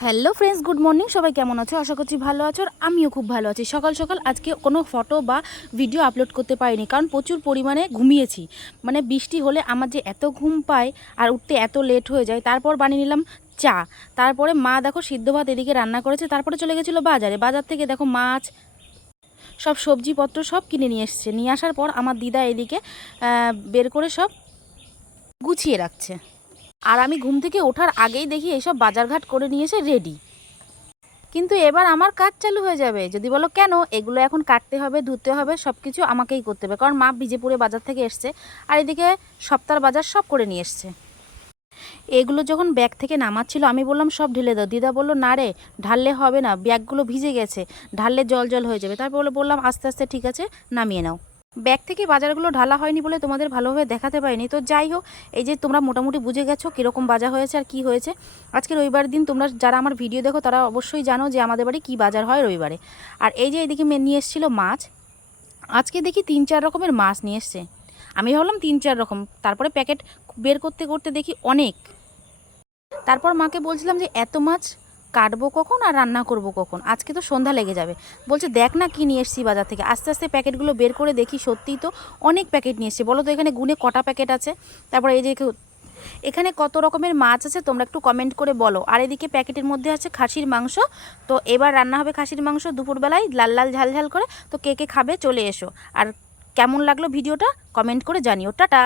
Hello friends, good morning. সবাই কেমন আছো? আশা করছি ভালো আছো। আর আমিও খুব ভালো আছি। সকাল সকাল আজকে কোনো ফটো বা ভিডিও আপলোড করতে পারিনি, কারণ প্রচুর পরিমাণে ঘুমিয়েছি। মানে বৃষ্টি হলে আমার যে এত ঘুম পায় আর উঠতে এত লেট হয়ে যায়। তারপর বানিয়ে নিলাম চা। তারপরে মা দেখো সিদ্ধ ভাত এদিকে রান্না করেছে। তারপরে চলে গেছিলো বাজারে। বাজার থেকে দেখো মাছ, সব সবজিপত্র সব কিনে নিয়ে এসছে। নিয়ে আসার পর আমার দিদা এদিকে বের করে সব গুছিয়ে রাখছে। আর আমি ঘুম থেকে ওঠার আগেই দেখি এইসব বাজারঘাট করে নিয়ে এসে রেডি। কিন্তু এবার আমার কাজ চালু হয়ে যাবে। যদি বলো কেন, এগুলো এখন কাটতে হবে, ধুতে হবে, সব কিছু আমাকেই করতে হবে, কারণ মা ভিজে পুরে বাজার থেকে এসছে। আর এদিকে সপ্তাহের বাজার সব করে নিয়ে এসছে। এগুলো যখন ব্যাগ থেকে নামাচ্ছিল আমি বললাম সব ঢেলে দাও। দিদা বললো না রে, ঢাললে হবে না, ব্যাগগুলো ভিজে গেছে, ঢাললে জল জল হয়ে যাবে। তারপর বললাম আস্তে আস্তে ঠিক আছে, নামিয়ে নাও। ব্যাগ থেকে বাজারগুলো ঢালা হয়নি বলে তোমাদের ভালোভাবে দেখাতে পারিনি। তো যাই হোক, এই যে তোমরা মোটামুটি বুঝে গেছো কীরকম বাজার হয়েছে আর কি হয়েছে। আজকে রবিবার দিন, তোমরা যারা আমার ভিডিও দেখো তারা অবশ্যই জানো যে আমাদের বাড়ি কী বাজার হয় রবিবারে। আর এই যে এদিকে নিয়ে এসেছিলো মাছ। আজকে দেখি 3-4 রকমের মাছ নিয়ে এসছে। আমি ভাবলাম 3-4 রকম, তারপরে প্যাকেট বের করতে করতে দেখি অনেক। তারপর মাকে বলছিলাম যে এত মাছ কাটবো কখন আর রান্না করব কখন, আজকে তো সন্ধ্যা লেগে যাবে। বলছে দেখ না কি নিয়ে এসেছি বাজার থেকে। আস্তে আস্তে প্যাকেটগুলো বের করে দেখি সত্যিই তো অনেক প্যাকেট নিয়ে এসছে। বলো তো এখানে গুনে কটা প্যাকেট আছে? তারপর এই যে এখানে কত রকমের মাছ আছে তোমরা একটু কমেন্ট করে বলো। আর এদিকে প্যাকেটের মধ্যে আছে খাসির মাংস। তো এবার রান্না হবে খাসির মাংস দুপুরবেলায়, লাল লাল ঝাল ঝাল করে। তো কে কে খাবে চলে এসো। আর কেমন লাগলো ভিডিওটা কমেন্ট করে জানিও। টাটা।